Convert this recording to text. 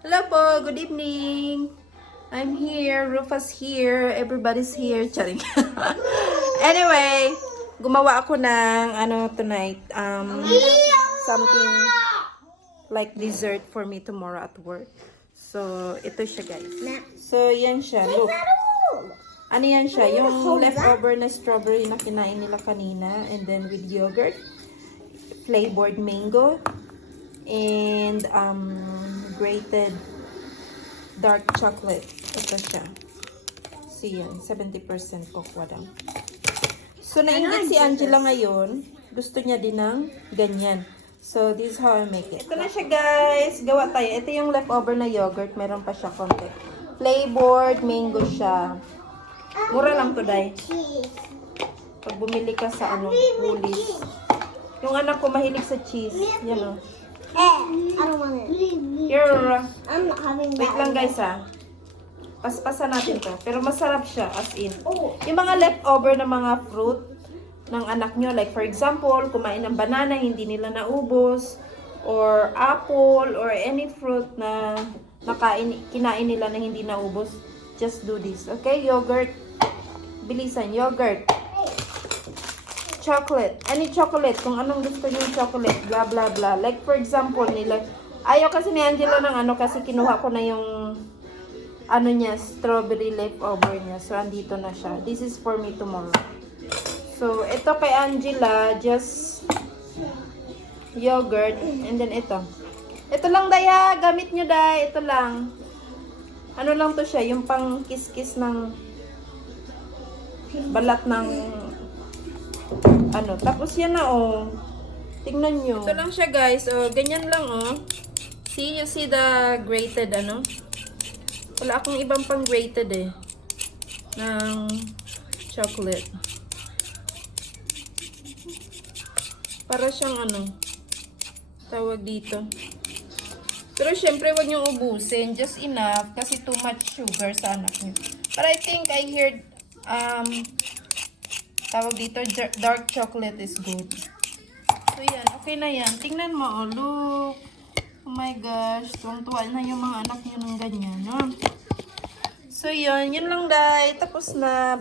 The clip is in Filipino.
Hello po, good evening. I'm here, Rufus here, everybody's here. Charing. Anyway, gumawa ako ng tonight, something like dessert for me tomorrow at work. So, ito siya guys. So, yan siya. Look. Ano yan siya? Yung leftover na strawberry na kinain nila kanina. And then with yogurt. Flavored mango. And grated dark chocolate. Ito siya. So, yan. 70% cocoa daw. So, nainggit si Angela ngayon. Gusto niya din ng ganyan. So, this is how I make it. Ito na siya, guys. Gawa tayo. Ito yung leftover na yogurt. Meron pa siya konti. Flavored mango siya. Mura lang to, Day. Pag bumili ka sa Woolies. Yung anak ko mahilig sa cheese. Yan, o. I don't want it. Here. I'm not having that. Wait lang, guys, ha. Paspasan natin to. Pero masarap siya, as in. Yung mga leftover na mga fruit ng anak nyo. Like, for example, kumain ng banana, hindi nila naubos. Or apple, or any fruit na kinain nila na hindi naubos. Just do this. Okay? Yogurt. Bilisan. Yogurt. Chocolate. Any chocolate. Kung anong gusto nyo chocolate. Blah, blah, blah. Like, for example, nila. Ayaw kasi ni Angela ng kasi kinuha ko na yung niya, strawberry leftover niya. So, andito na siya. This is for me tomorrow. So, ito kay Angela, just yogurt. And then ito. Ito lang, Daya. Gamit nyo, Day. Ito lang. Ano lang to siya? Yung pang kiss-kiss ng balat ng Tapos yan na, oh. Tingnan nyo. Ito lang siya, guys. Oh, ganyan lang, oh. See, you see the grated, Wala akong ibang pang grated, eh. Ng chocolate. Para siyang tawag dito. Pero syempre, wag niyong ubusin. Just enough. Kasi too much sugar sa anak niyo. But I think I heard, tawag dito, dark chocolate is good. So, yan. Okay na yan. Tingnan mo, oh. Look. Oh my gosh. Tuwang-tuwa na yung mga anak niyo ng ganyan, no? So, yun. Yun lang, Day. Tapos na.